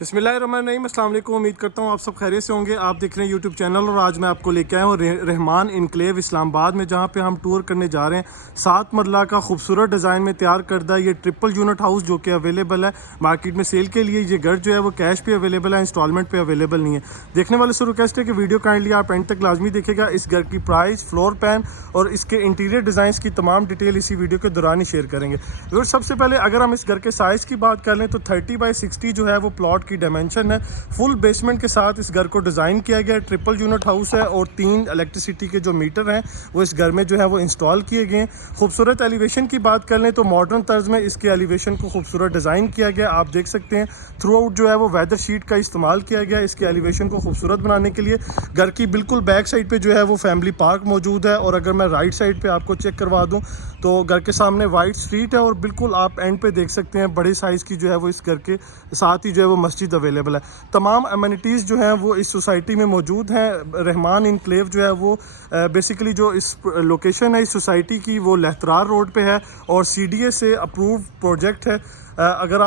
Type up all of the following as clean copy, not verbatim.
बिस्मिल्लाहिर्रहमानिर्रहीम, अस्सलाम वालेकुम। उम्मीद करता हूँ आप सब खैरियत से होंगे। आप देख रहे हैं यूट्यूब चैनल और आज मैं आपको लेके आया हूँ रहमान इनक्लेव इस्लामाबाद में, जहाँ पे हम टूर करने जा रहे हैं। 7 मरला का खूबसूरत डिज़ाइन में तैयार करदा ये ट्रिपल यूनिट हाउस जो कि अवेलेबल है मार्केट में सेल के लिए। ये घर जो है वो कैश पे अवेलेबल है, इंस्टॉलमेंट पे अवेलेबल नहीं है। देखने वाले से रिक्वेस्ट है कि वीडियो काइंडली आप एंड तक लाजमी देखेगा। इस घर की प्राइस, फ्लोर प्लान और इसके इंटीरियर डिज़ाइन की तमाम डिटेल इसी वीडियो के दौरान ही शेयर करेंगे। और सबसे पहले अगर हम इस घर के साइज़ की बात कर लें तो 30x60 जो है वो प्लॉट की डायमेंशन है। फुल बेसमेंट के साथ इस घर को डिज़ाइन किया गया है। ट्रिपल यूनिट हाउस है और 3 इलेक्ट्रिसिटी के जो मीटर हैं वो इस घर में जो है वो इंस्टॉल किए गए हैं। खूबसूरत एलिवेशन की बात कर लें तो मॉडर्न तर्ज में इसके एलिवेशन को खूबसूरत डिज़ाइन किया गया। आप देख सकते हैं थ्रू आउट जो है वो वेदर शीट का इस्तेमाल किया गया इसके एलिवेशन को खूबसूरत बनाने के लिए। घर की बिल्कुल बैक साइड पे जो है वो फैमिली पार्क मौजूद है और अगर मैं राइट साइड पे आपको चेक करवा दूं तो घर के सामने वाइट स्ट्रीट है और बिल्कुल आप एंड पे देख सकते हैं बड़े साइज़ की जो है वो इस घर के साथ ही जो है वो मस्जिद अवेलेबल है। तमाम एमिनिटीज़ जो हैं वो इस सोसाइटी में मौजूद हैं। रहमान इनक्लेव जो है वो बेसिकली जो इस लोकेशन है इस सोसाइटी की वो लहतरार रोड पे है और CDA से अप्रूव प्रोजेक्ट है। अगर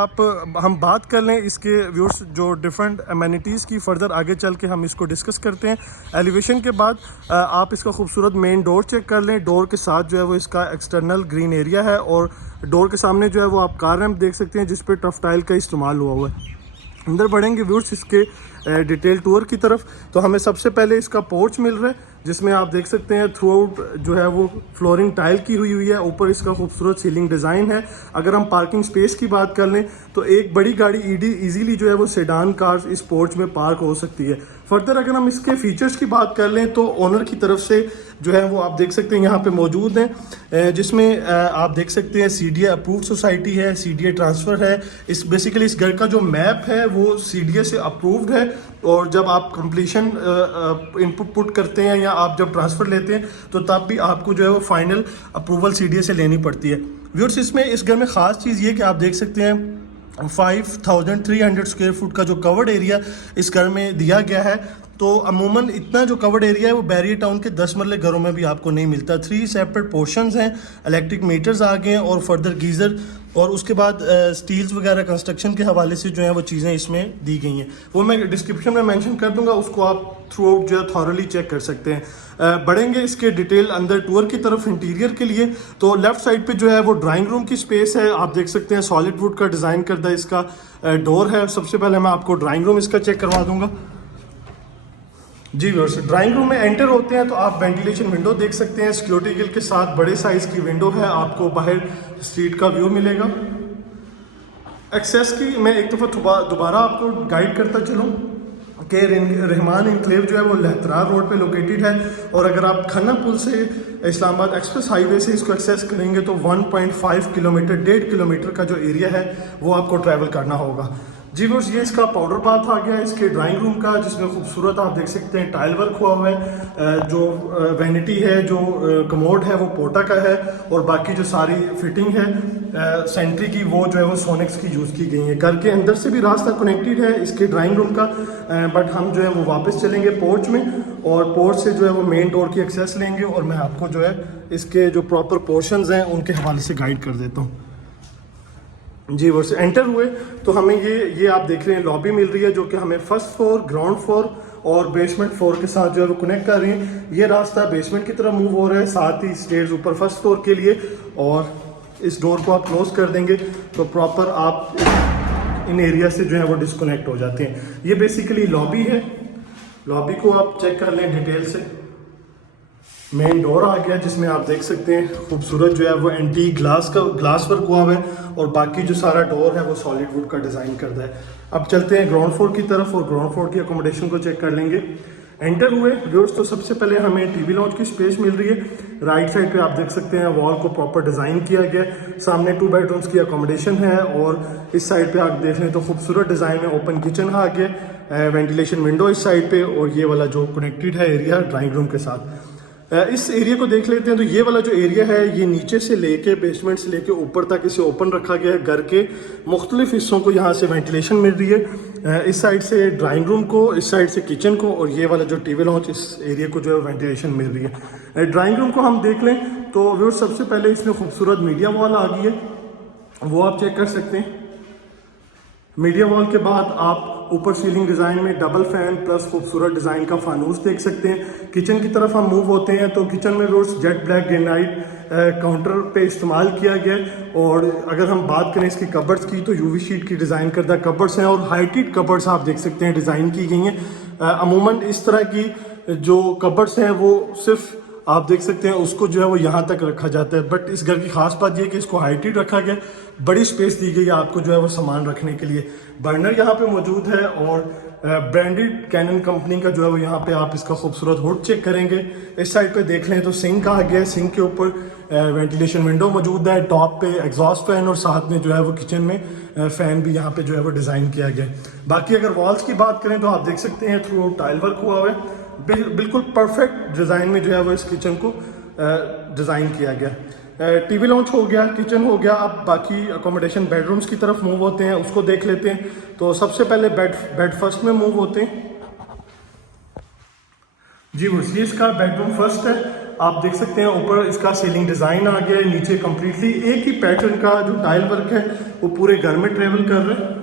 हम बात कर लें इसके व्यूर्स जो डिफरेंट एमिनिटीज़ की, फर्दर आगे चल के हम इसको डिस्कस करते हैं। एलिवेशन के बाद आप इसका खूबसूरत मेन डोर चेक कर लें। डोर के साथ जो है वो इसका एक्सटर्नल ग्रीन एरिया है और डोर के सामने जो है वो आप कार रैंप देख सकते हैं जिस पे टफ टाइल का इस्तेमाल हुआ है। अंदर बढ़ेंगे व्यूर्स इसके डिटेल टूर की तरफ तो हमें सबसे पहले इसका पोर्च मिल रहा है जिसमें आप देख सकते हैं थ्रू आउट जो है वो फ्लोरिंग टाइल की हुई है। ऊपर इसका खूबसूरत सीलिंग डिज़ाइन है। अगर हम पार्किंग स्पेस की बात कर लें तो एक बड़ी गाड़ी ईजीली जो है वो सेडान कार्स इस पोर्च में पार्क हो सकती है। फर्दर अगर हम इसके फीचर्स की बात कर लें तो ओनर की तरफ से जो है वो आप देख सकते हैं यहाँ पे मौजूद हैं, जिसमें आप देख सकते हैं CDA अप्रूव्ड सोसाइटी है, CDA ट्रांसफ़र है। इस बेसिकली इस घर का जो मैप है वो CDA से अप्रूव्ड है और जब आप कंप्लीशन इनपुट पुट करते हैं या आप जब ट्रांसफ़र लेते हैं तो तब भी आपको जो है वो फाइनल अप्रूवल CDA से लेनी पड़ती है। व्यूअर्स इसमें इस घर में ख़ास चीज़ ये कि आप देख सकते हैं 5300 स्क्वायर फुट का जो कवर्ड एरिया इस घर में दिया गया है। तो अमूमन इतना जो कवर्ड एरिया है वो बैरियर टाउन के 10 मरले घरों में भी आपको नहीं मिलता। 3 सेपरेट पोर्शंस हैं, इलेक्ट्रिक मीटर्स आ गए हैं और फर्दर गीज़र और उसके बाद स्टील्स वगैरह कंस्ट्रक्शन के हवाले से जो है वो चीज़ें इसमें दी गई हैं। वो मैं डिस्क्रिप्शन में मेंशन कर दूंगा, उसको आप थ्रू आउट जो है थॉरली चेक कर सकते हैं। बढ़ेंगे इसके डिटेल अंदर टूर की तरफ इंटीरियर के लिए तो लेफ्ट साइड पे जो है वो ड्राइंग रूम की स्पेस है। आप देख सकते हैं सॉलिड वुड का डिज़ाइन करदा इसका डोर है। सबसे पहले मैं आपको ड्राइंग रूम इसका चेक करवा दूंगा। जी व्यूअर्स, ड्राइंग रूम में एंटर होते हैं तो आप वेंटिलेशन विंडो देख सकते हैं। सिक्योरिटी ग्रिल के साथ बड़े साइज़ की विंडो है, आपको बाहर स्ट्रीट का व्यू मिलेगा। एक्सेस की मैं एक दफ़ा दोबारा आपको गाइड करता चलूँ कि रहमान इनक्लेव जो है वो लहतरार रोड पे लोकेटेड है और अगर आप खन्ना पुल से इस्लामाबाद एक्सप्रेस हाईवे से इसको एक्सेस करेंगे तो 1.5 किलोमीटर 1.5 किलोमीटर का जो एरिया है वो आपको ट्रैवल करना होगा। जी व्यूअर्स, ये इसका पाउडर बाथ आ गया है इसके ड्राइंग रूम का, जिसमें खूबसूरत आप देख सकते हैं टाइल वर्क हुआ हुआ है। जो वैनिटी है, जो कमोड है वो पोटा का है और बाकी जो सारी फिटिंग है सेंट्री की वो जो है वो सोनिक्स की यूज़ की गई है। घर के अंदर से भी रास्ता कनेक्टेड है इसके ड्राइंग रूम का, बट हम जो है वो वापस चलेंगे पोर्च में और पोर्च से जो है वो मेन डोर की एक्सेस लेंगे और मैं आपको जो है इसके जो प्रॉपर पोर्शंस हैं उनके हवाले से गाइड कर देता हूँ। जी वर्ष एंटर हुए तो हमें ये आप देख रहे हैं लॉबी मिल रही है जो कि हमें फर्स्ट फ्लोर, ग्राउंड फ्लोर और बेसमेंट फ्लोर के साथ जो है वो कनेक्ट कर रही है। ये रास्ता बेसमेंट की तरफ मूव हो रहा है, साथ ही स्टेयर्स ऊपर फर्स्ट फ्लोर के लिए और इस डोर को आप क्लोज कर देंगे तो प्रॉपर आप इन एरिया से जो है वो डिस्कनेक्ट हो जाते हैं। ये बेसिकली लॉबी है। लॉबी को आप चेक कर लें डिटेल से। मेन डोर आ गया जिसमें आप देख सकते हैं खूबसूरत जो है वो एंटीक ग्लास वर्क हुआ हुआ है और बाकी जो सारा डोर है वो सॉलिड वुड का डिज़ाइन करता है। अब चलते हैं ग्राउंड फ्लोर की तरफ और ग्राउंड फ्लोर की अकोमोडेशन को चेक कर लेंगे। एंटर हुए व्यूअर्स तो सबसे पहले हमें टीवी लॉन्च की स्पेस मिल रही है। राइट साइड पे आप देख सकते हैं वॉल को प्रॉपर डिज़ाइन किया गया। सामने 2 बेडरूम्स की अकोमोडेशन है और इस साइड पे आप देख रहे हैं तो खूबसूरत डिज़ाइन में ओपन किचन आ गया, वेंटिलेशन विंडो इस साइड पे और ये वाला जो कनेक्टेड है एरिया ड्राइंग रूम के साथ। इस एरिया को देख लेते हैं तो ये वाला जो एरिया है ये नीचे से लेके बेसमेंट से लेके ऊपर तक इसे ओपन रखा गया है। घर के मुख्तलिफ हिस्सों को यहाँ से वेंटिलेशन मिल रही है। इस साइड से ड्राइंग रूम को, इस साइड से किचन को और ये वाला जो टीवी लॉन्च इस एरिया को जो है वेंटिलेशन मिल रही है। ड्राइंग रूम को हम देख लें तो व्यूअर्स सबसे पहले इसमें खूबसूरत मीडिया वॉल आ गई है, वो आप चेक कर सकते हैं। मीडिया वॉल के बाद आप ऊपर सीलिंग डिज़ाइन में डबल फैन प्लस खूबसूरत डिज़ाइन का फानूस देख सकते हैं। किचन की तरफ हम मूव होते हैं तो किचन में viewers jet black granite counter पे इस्तेमाल किया गया है। और अगर हम बात करें इसकी कबर्ड्स की तो यूवी शीट की डिज़ाइन करदा कबर्ड्स हैं और हाइटेड कबर्ड्स आप देख सकते हैं डिज़ाइन की गई हैं। अमूमन इस तरह की जो कबर्ड्स हैं वो सिर्फ आप देख सकते हैं उसको जो है वो यहाँ तक रखा जाता है, बट इस घर की खास बात यह है कि इसको हाइटेड रखा गया, बड़ी स्पेस दी गई है आपको जो है वो सामान रखने के लिए। बर्नर यहाँ पे मौजूद है और ब्रांडेड कैनन कंपनी का जो है वो यहाँ पे आप इसका खूबसूरत हुड चेक करेंगे। इस साइड पे देख लें तो सिंक आ गया है, सिंक के ऊपर वेंटिलेशन विंडो मौजूद है, टॉप पे एग्जॉस्ट फैन और साथ में जो है वो किचन में फैन भी यहाँ पे जो है वो डिज़ाइन किया गया है। बाकी अगर वॉल्स की बात करें तो आप देख सकते हैं थ्रू टाइल वर्क हुआ हुआ है, बिल्कुल परफेक्ट डिज़ाइन में जो है वो इस किचन को डिज़ाइन किया गया। टीवी लॉन्च हो गया, किचन हो गया, अब बाकी अकोमोडेशन बेडरूम्स की तरफ मूव होते हैं, उसको देख लेते हैं। तो सबसे पहले बेड फर्स्ट में मूव होते हैं। जी बस ये इसका बेडरूम फर्स्ट है, आप देख सकते हैं ऊपर इसका सीलिंग डिज़ाइन आ गया है, नीचे कम्प्लीटली एक ही पैटर्न का जो टाइल वर्क है वो पूरे घर में ट्रेवल कर रहा है।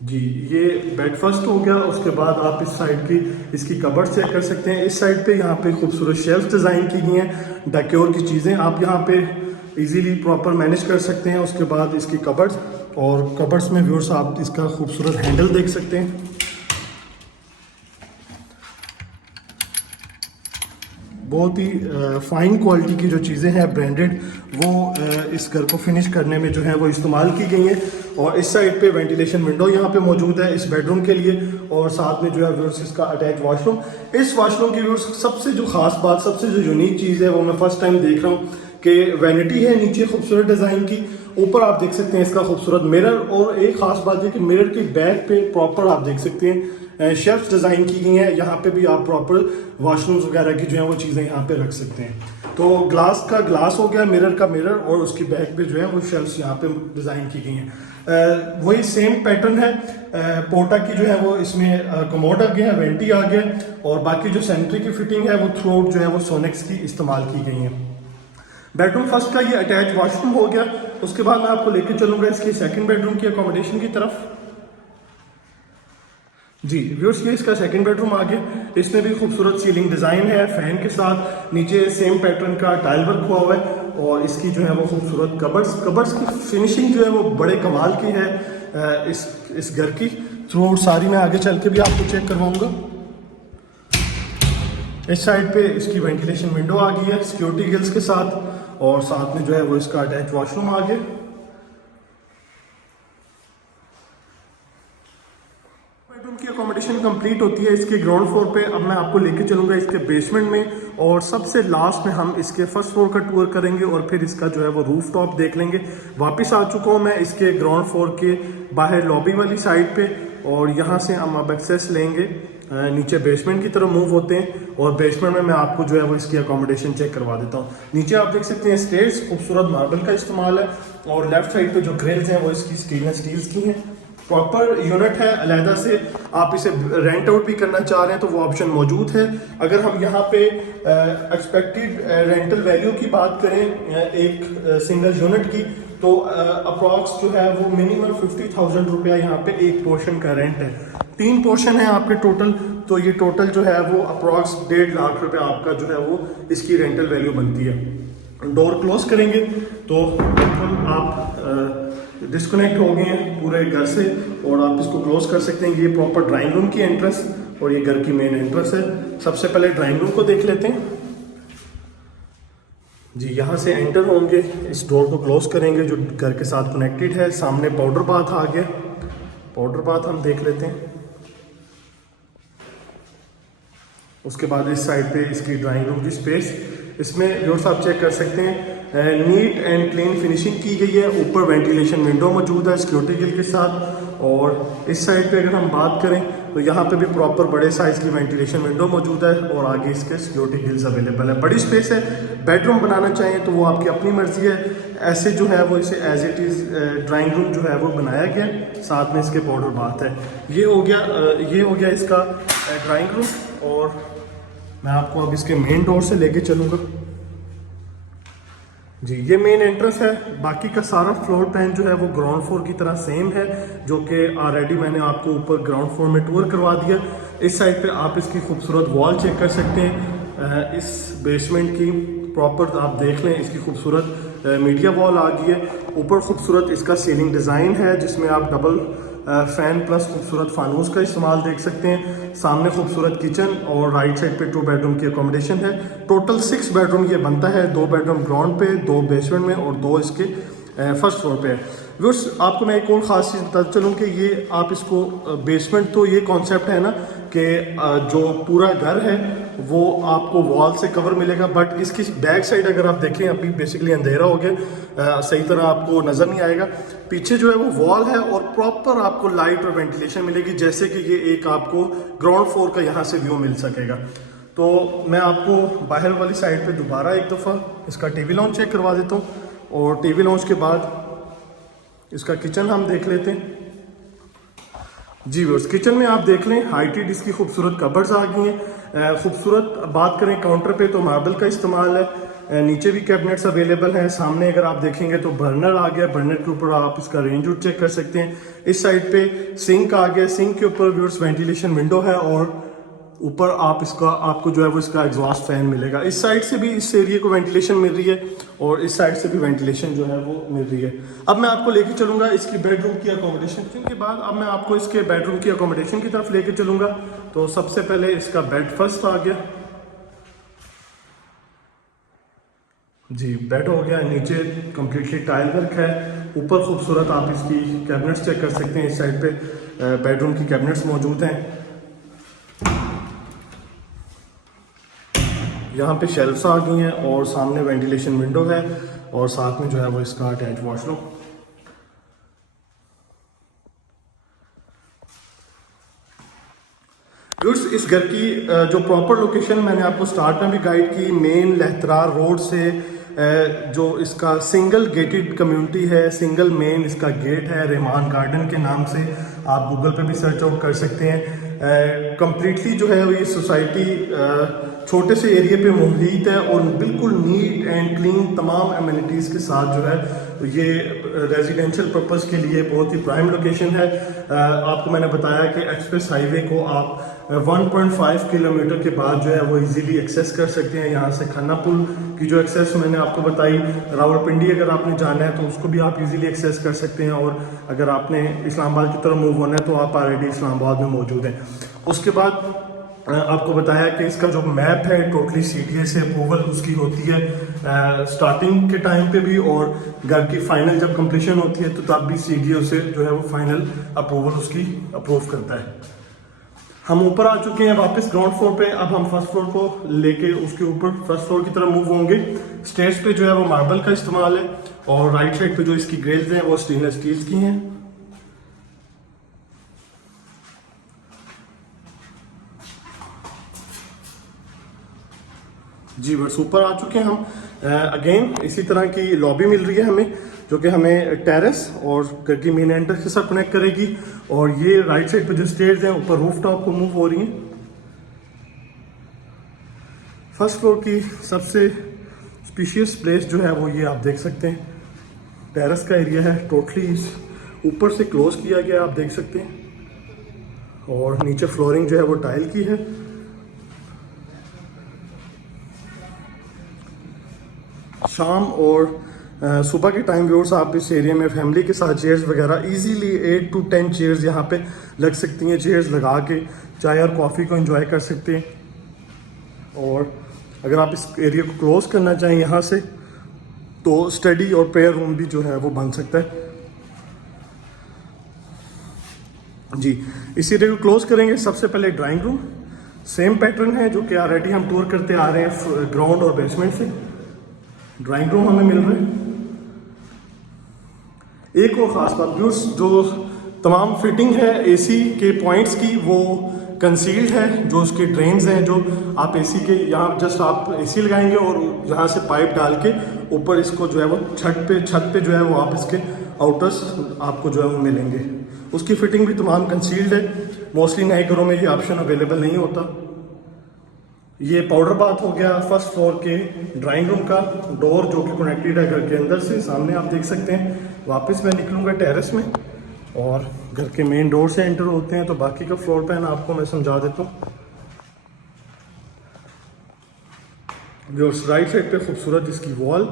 जी ये बेड फर्स्ट हो गया। उसके बाद आप इस साइड की इसकी कबर्ड चेक कर सकते हैं। इस साइड पे यहाँ पे खूबसूरत शेल्फ डिज़ाइन की गई हैं, डेकोर की चीज़ें आप यहाँ पे इजीली प्रॉपर मैनेज कर सकते हैं। उसके बाद इसकी कबर्ड्स और कबर्ड्स में व्यूअर्स आप इसका खूबसूरत हैंडल देख सकते हैं, बहुत ही फाइन क्वालिटी की जो चीज़ें हैं ब्रांडेड वो इस घर को फिनिश करने में जो है वो इस्तेमाल की गई हैं। और इस साइड पे वेंटिलेशन विंडो यहाँ पे मौजूद है इस बेडरूम के लिए और साथ में जो है व्यूअर्स इसका अटैच वॉशरूम। इस वॉशरूम की व्यूअर्स सबसे जो खास बात, सबसे जो यूनिक चीज़ है वो मैं फर्स्ट टाइम देख रहा हूँ कि वैनिटी है नीचे खूबसूरत डिज़ाइन की, ऊपर आप देख सकते हैं इसका खूबसूरत मिरर। और एक खास बात है कि मिरर की बैक पे प्रॉपर आप देख सकते हैं शेल्फ डिज़ाइन की गई हैं, यहाँ पे भी आप प्रॉपर वॉशरूम्स वगैरह की जो है वो चीज़ें यहाँ पे रख सकते हैं। तो ग्लास का ग्लास हो गया, मिरर का मिरर, और उसकी बैक पे जो है वो शेल्फ्स यहाँ पे डिज़ाइन की गई हैं। वही सेम पैटर्न है। पोर्टा की जो है वो इसमें कमोड आ गया है, वेंटी आ गया, और बाकी जो सेंट्री की फिटिंग है वो थ्रू आउट जो है वो सोनेक्स की इस्तेमाल की गई है। बेडरूम फर्स्ट का ये अटैच वॉशरूम हो गया। उसके बाद मैं आपको लेके चलूंगा इसकी सेकंड बेडरूम की अकोमोडेशन की तरफ। जी व्यूअर्स ये इसका सेकंड बेडरूम आ गया, इसमें भी खूबसूरत सीलिंग डिज़ाइन है फैन के साथ, नीचे सेम पैटर्न का टाइल वर्क हुआ हुआ है और इसकी जो है वो खूबसूरत कबर्ड्स की फिनिशिंग जो है वो बड़े कमाल की है इस घर की। थ्रू आउट सारी मैं आगे चल के भी आपको चेक करवाऊंगा। इस साइड पे इसकी वेंटिलेशन विंडो आ गई है सिक्योरिटी गिल्स के साथ, और साथ में जो है वो इसका अटैच वॉशरूम आ गया। बेडरूम की अकोमोडेशन कंप्लीट होती है इसके ग्राउंड फ्लोर पे। अब मैं आपको लेके चलूंगा इसके बेसमेंट में, और सबसे लास्ट में हम इसके फर्स्ट फ्लोर का टूर करेंगे और फिर इसका जो है वो रूफ टॉप देख लेंगे। वापस आ चुका हूँ मैं इसके ग्राउंड फ्लोर के बाहर लॉबी वाली साइड पे, और यहाँ से हम अब एक्सेस लेंगे नीचे बेसमेंट की तरफ मूव होते हैं, और बेसमेंट में मैं आपको जो है वो इसकी अकोमोडेशन चेक करवा देता हूँ। नीचे आप देख सकते हैं स्टेयर्स खूबसूरत मार्बल का इस्तेमाल है, और लेफ्ट साइड पे जो ग्रिल्स हैं वो इसकी स्टेनलेस स्टील्स की हैं। प्रॉपर यूनिट है अलहदा से, आप इसे रेंट आउट भी करना चाह रहे हैं तो वो ऑप्शन मौजूद है। अगर हम यहाँ पे एक्सपेक्टेड रेंटल वैल्यू की बात करें एक सिंगल यूनिट की, तो अप्रॉक्स जो है वो मिनिमम 50,000 रुपया यहाँ पे एक पोर्शन का रेंट है। 3 पोर्शन है आपके टोटल, तो ये टोटल जो है वो अप्रॉक्स 1.5 लाख रुपया आपका जो है वो इसकी रेंटल वैल्यू बनती है। डोर क्लोज करेंगे तो आप डिस्कनेक्ट हो गए हैं पूरे घर से, और आप इसको क्लोज कर सकते हैं। ये प्रॉपर ड्राइंग रूम की एंट्रेंस और ये घर की मेन एंट्रेंस है। सबसे पहले ड्राइंग रूम को देख लेते हैं। जी यहाँ से एंटर होंगे, इस डोर को क्लोज करेंगे जो घर के साथ कनेक्टेड है। सामने पाउडर बाथ आ गया, पाउडर बाथ हम देख लेते हैं। उसके बाद इस साइड पे इसकी ड्राइंग रूम की स्पेस, इसमें व्यूअर्स आप चेक कर सकते हैं नीट एंड क्लीन फिनिशिंग की गई है। ऊपर वेंटिलेशन विंडो मौजूद है सिक्योरिटी गिल के साथ, और इस साइड पे अगर हम बात करें तो यहाँ पे भी प्रॉपर बड़े साइज़ की वेंटिलेशन विंडो मौजूद है, और आगे इसके सिक्योरिटी गिल्स अवेलेबल है। बड़ी स्पेस है। बेडरूम बनाना चाहें तो वो आपकी अपनी मर्जी है, ऐसे जो है वो इसे as it is drawing room जो है वो बनाया गया, साथ में इसके पाउडर बाथ है। ये हो गया इसका ड्राइंग रूम, और मैं आपको अब इसके मेन डोर से लेके चलूँगा। जी, ये मेन एंट्रेंस है। बाकी का सारा फ्लोर प्लान जो है वो ग्राउंड फ्लोर की तरह सेम है, जो कि ऑलरेडी मैंने आपको ऊपर ग्राउंड फ्लोर में टूर करवा दिया। इस साइड पे आप इसकी खूबसूरत वॉल चेक कर सकते हैं। इस बेसमेंट की प्रॉपर आप देख लें, इसकी खूबसूरत मीडिया वॉल आ गई है। ऊपर खूबसूरत इसका सीलिंग डिज़ाइन है, जिसमें आप डबल फ़ैन प्लस खूबसूरत फानूस का इस्तेमाल देख सकते हैं। सामने खूबसूरत किचन और राइट साइड पे 2 बेडरूम की अकोमोडेशन है। टोटल 6 बेडरूम ये बनता है, 2 बेडरूम ग्राउंड पे, 2 बेसमेंट में और 2 इसके फर्स्ट फ्लोर पे है। व्यूअर्स, आपको मैं एक और ख़ास चीज़ बताता चलूँ कि ये आप इसको बेसमेंट, तो ये कॉन्सेप्ट है ना कि जो पूरा घर है वो आपको वॉल से कवर मिलेगा, बट इसकी बैक साइड अगर आप देखें, अभी बेसिकली अंधेरा हो गया, सही तरह आपको नज़र नहीं आएगा। पीछे जो है वो वॉल है और प्रॉपर आपको लाइट और वेंटिलेशन मिलेगी, जैसे कि ये एक आपको ग्राउंड फ्लोर का यहाँ से व्यू मिल सकेगा। तो मैं आपको बाहर वाली साइड पे दोबारा एक दफ़ा इसका टीवी लॉन्च चेक करवा देता हूँ, और टीवी लॉन्च के बाद इसका किचन हम देख लेते हैं। जी व्यूअर्स, किचन में आप देख लें, हाइटेड इसकी खूबसूरत कबर्ड्स आ गई हैं। खूबसूरत बात करें काउंटर पे तो मार्बल का इस्तेमाल है। नीचे भी कैबिनेट्स अवेलेबल हैं। सामने अगर आप देखेंगे तो बर्नर आ गया, बर्नर के ऊपर आप इसका रेंज आउट चेक कर सकते हैं। इस साइड पे सिंक आ गया, सिंक के ऊपर व्यूअर्स वेंटिलेशन विंडो है, और ऊपर आप इसका आपको जो है वो इसका एग्जॉस्ट फैन मिलेगा। इस साइड से भी इस एरिया को वेंटिलेशन मिल रही है, और इस साइड से भी वेंटिलेशन जो है वो मिल रही है। अब मैं आपको लेके चलूँगा इसकी बेडरूम की अकोमोडेशन के बाद। अब मैं आपको इसके बेडरूम की अकोमोडेशन की तरफ लेके चलूँगा। तो सबसे पहले इसका बेड फर्स्ट आ गया। जी, बेड हो गया, नीचे कम्प्लीटली टाइल वर्क है। ऊपर खूबसूरत आप इसकी कैबिनेट्स चेक कर सकते हैं। इस साइड पे बेडरूम की कैबिनेट्स मौजूद हैं। यहाँ पे शेल्फ्स आ गई हैं और सामने वेंटिलेशन विंडो है, और साथ में जो है वो इसका अटैच वॉशरूम। इस घर की जो प्रॉपर लोकेशन मैंने आपको स्टार्ट में भी गाइड की, मेन लहतरार रोड से जो इसका सिंगल गेटेड कम्युनिटी है, सिंगल मेन इसका गेट है, रहमान गार्डन के नाम से आप गूगल पे भी सर्च आउट कर सकते हैं। कंप्लीटली जो है ये सोसाइटी छोटे से एरिया पे मुहित है, और बिल्कुल नीट एंड क्लीन तमाम एमिनिटीज़ के साथ जो है ये रेजिडेंशियल पर्पस के लिए बहुत ही प्राइम लोकेशन है। आपको मैंने बताया कि एक्सप्रेस हाईवे को आप 1.5 किलोमीटर के बाद जो है वो इजीली एक्सेस कर सकते हैं। यहाँ से खन्ना पुल की जो एक्सेस मैंने आपको बताई, रावलपिंडी अगर आपने जाना है तो उसको भी आप इजीली एक्सेस कर सकते हैं, और अगर आपने इस्लामाबाद की तरफ मूव होना है तो आप ऑलरेडी इस्लामाबाद में मौजूद हैं। उसके बाद आपको बताया कि इसका जो मैप है टोटली CDA से अप्रूवल उसकी होती है स्टार्टिंग के टाइम पे भी, और घर की फाइनल जब कंप्लीशन होती है तो तब भी CDA उसे जो है वो फाइनल अप्रूवल उसकी अप्रूव करता है। हम ऊपर आ चुके हैं वापस ग्राउंड फ्लोर पे। अब हम फर्स्ट फ्लोर को लेके उसके ऊपर फर्स्ट फ्लोर की तरफ मूव होंगे। स्टेयर्स पे जो है वो मार्बल का इस्तेमाल है, और राइट साइड पे जो इसकी ग्रिल्स हैं वो स्टेनलेस स्टील की हैं। जी बस ऊपर आ चुके हैं हम। अगेन इसी तरह की लॉबी मिल रही है हमें, जो कि हमें टेरेस और घर की मेन एंट्रेंस के साथ कनेक्ट करेगी। और ये राइट साइड पे जो स्टेयर्स हैं ऊपर रूफ टॉप को मूव हो रही हैं। फर्स्ट फ्लोर की सबसे स्पीशियस प्लेस जो है वो ये आप देख सकते हैं, टेरेस का एरिया है। टोटली ऊपर से क्लोज किया गया आप देख सकते हैं, और नीचे फ्लोरिंग जो है वो टाइल की है। शाम और सुबह के टाइम व्यूअर्स आप इस एरिया में फैमिली के साथ चेयर्स वगैरह इजीली 8 to 10 चेयर्स यहाँ पे लग सकती हैं। चेयर्स लगा के चाय और कॉफ़ी को एंजॉय कर सकते हैं। और अगर आप इस एरिया को क्लोज करना चाहें यहाँ से, तो स्टडी और प्रेयर रूम भी जो है वो बन सकता है। जी, इस एरिया को क्लोज करेंगे। सबसे पहले ड्राइंग रूम, सेम पैटर्न है जो कि ऑलरेडी हम टूर करते आ रहे हैं ग्राउंड और बेसमेंट से। ड्राइंग रूम हमें मिल रहा है। एक और ख़ास बात व्यूअर्स, जो तमाम फिटिंग है AC के पॉइंट्स की वो कंसील्ड है। जो उसके ड्रेन्स हैं, जो आप AC के यहाँ जस्ट आप AC लगाएंगे और यहाँ से पाइप डाल के ऊपर इसको जो है वो छत पे जो है वो आप इसके आउटर्स आपको जो है वो मिलेंगे। उसकी फिटिंग भी तमाम कंसील्ड है। मोस्टली नए घरों में ये ऑप्शन अवेलेबल नहीं होता। ये पाउडर बाथ हो गया फर्स्ट फ्लोर के ड्राइंग रूम का डोर जो कि कनेक्टेड है घर के अंदर से, सामने आप देख सकते हैं। वापस मैं निकलूँगा टेरेस में और घर के मेन डोर से एंटर होते हैं, तो बाकी का फ्लोर प्लान आपको मैं समझा देता हूँ। जो राइट साइड पे खूबसूरत इसकी वॉल,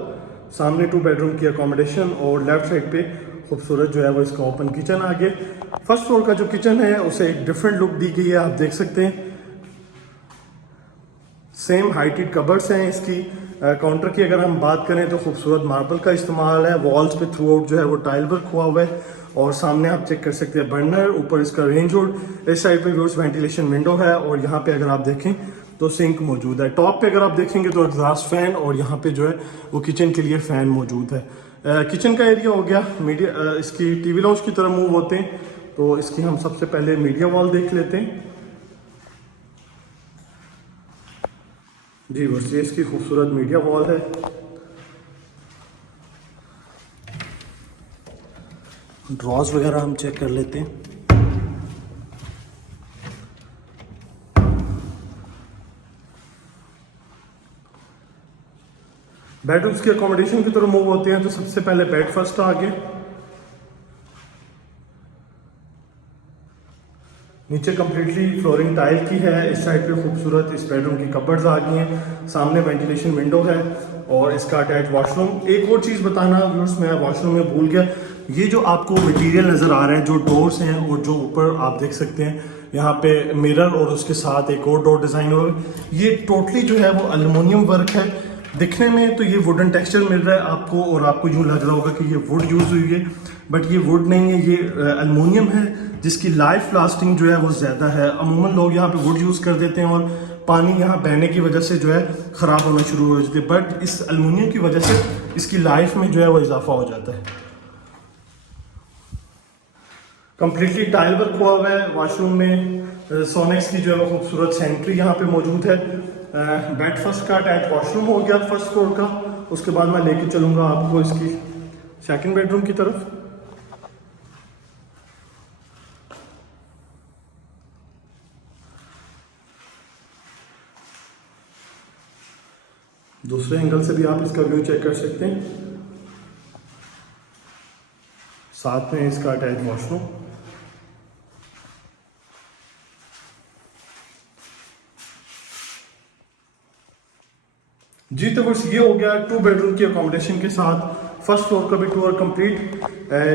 सामने 2 बेडरूम की अकोमोडेशन और लेफ्ट साइड पे खूबसूरत जो है वो इसका ओपन किचन आ गया। फर्स्ट फ्लोर का जो किचन है उसे एक डिफरेंट लुक दी गई है, आप देख सकते हैं। सेम हाइटेड कबर्ड्स हैं इसकी। काउंटर की अगर हम बात करें तो खूबसूरत मार्बल का इस्तेमाल है। वॉल्स पे थ्रू आउट जो है वो टाइल वर्क हुआ हुआ है और सामने आप चेक कर सकते हैं बर्नर, ऊपर इसका रेंज हुड, इस साइड पे व्यूअर्स वेंटिलेशन विंडो है और यहाँ पे अगर आप देखें तो सिंक मौजूद है। टॉप पे अगर आप देखेंगे तो एग्जॉस्ट फैन और यहाँ पे जो है वो किचन के लिए फैन मौजूद है। किचन का एरिया हो गया मीडिया। इसकी टीवी लाउंज की तरफ मूव होते हैं तो इसकी हम सबसे पहले मीडिया वॉल देख लेते हैं। जी बस ये इसकी खूबसूरत मीडिया वॉल है। ड्रॉज वगैरह हम चेक कर लेते हैं। बेडरूम्स की अकोमोडेशन की तरफ मूव होते हैं तो सबसे पहले बेड फर्स्ट आ गया। नीचे कंप्लीटली फ्लोरिंग टाइल की है। इस साइड पे खूबसूरत इस बेडरूम की कबर्ड्स आ गई हैं। सामने वेंटिलेशन विंडो है और इसका अटैच वॉशरूम। एक और चीज़ बताना व्यूअर्स मैं वॉशरूम में भूल गया, ये जो आपको मटेरियल नज़र आ रहा है, जो डोर्स हैं और जो ऊपर आप देख सकते हैं यहाँ पे मिरर और उसके साथ एक और डोर डिज़ाइन हो, ये टोटली जो है वो एल्युमिनियम वर्क है। दिखने में तो ये वुडन टेक्सचर मिल रहा है आपको और आपको यूँ लग रहा होगा कि ये वुड यूज़ हुई है, बट ये वुड नहीं है, ये एल्युमिनियम है जिसकी लाइफ लास्टिंग जो है वो ज़्यादा है। अमूमन लोग यहाँ पे वुड यूज़ कर देते हैं और पानी यहाँ बहने की वजह से जो है ख़राब होना शुरू हो जाती है, बट इस एल्युमिनियम की वजह से इसकी लाइफ में जो है वो इजाफा हो जाता है। कंप्लीटली टाइल वर्क हुआ हुआ है। वॉशरूम में सोनेक्स की जो है वो खूबसूरत सेंट्री यहाँ पे मौजूद है। बेड फर्स्ट का अटैच वॉशरूम हो गया फर्स्ट फ्लोर का। उसके बाद मैं लेके चलूँगा आपको इसकी सेकंड बेडरूम की तरफ। दूसरे एंगल से भी आप इसका व्यू चेक कर सकते हैं। साथ में इसका अटैच वॉशरूम। जी तो बस ये हो गया 2 बेडरूम की अकोमोडेशन के साथ फर्स्ट फ्लोर का भी टूर कंप्लीट।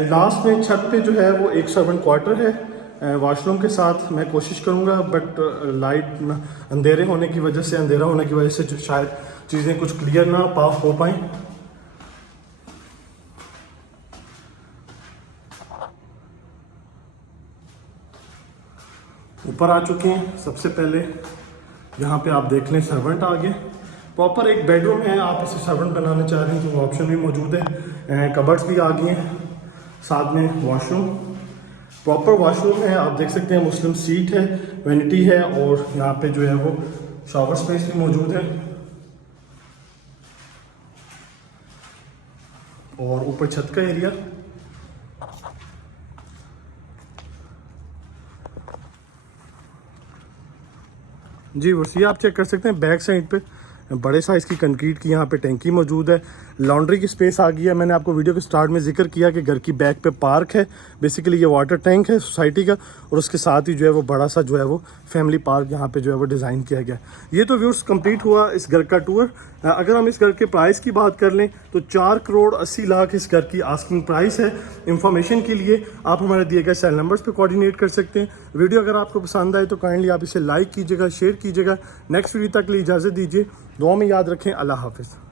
लास्ट में छत पे जो है वो एक सर्वेंट क्वार्टर है वॉशरूम के साथ। मैं कोशिश करूँगा बट लाइट अंधेरे होने की वजह से, अंधेरा होने की वजह से जो शायद चीज़ें कुछ क्लियर ना हो पाएँ। ऊपर आ चुके हैं। सबसे पहले यहाँ पे आप देख लें सर्वेंट आ गए। प्रॉपर एक बेडरूम है, आप इसे सर्वेंट बनाना चाह रहे हैं तो वो ऑप्शन भी मौजूद है। कबर्ड्स भी आ गए हैं, साथ में वॉशरूम। प्रॉपर वॉशरूम है, आप देख सकते हैं। मुस्लिम सीट है, वेनिटी है और यहाँ पे जो है वो शावर स्पेस भी मौजूद है और ऊपर छत का एरिया। जी बस ये आप चेक कर सकते हैं। बैक साइड पे बड़े साइज़ की कंक्रीट की यहाँ पे टैंकी मौजूद है। लॉन्ड्री की स्पेस आ गई है। मैंने आपको वीडियो के स्टार्ट में जिक्र किया कि घर की बैक पे पार्क है। बेसिकली ये वाटर टैंक है सोसाइटी का और उसके साथ ही जो है वो बड़ा सा जो है वो फैमिली पार्क यहाँ पे जो है वो डिज़ाइन किया गया। ये तो व्यूअर्स कंप्लीट हुआ इस घर का टूर। अगर हम इस घर के प्राइस की बात कर लें तो 4,80,00,000 इस घर की आस्किंग प्राइस है। इंफॉर्मेशन के लिए आप हमारे दिए गए सेल नंबर्स पे कोऑर्डिनेट कर सकते हैं। वीडियो अगर आपको पसंद आए तो काइंडली आप इसे लाइक कीजिएगा, शेयर कीजिएगा। नेक्स्ट वीडियो तक के लिए इजाज़त दीजिए। दुआ में याद रखें। अल्लाह हाफिज़।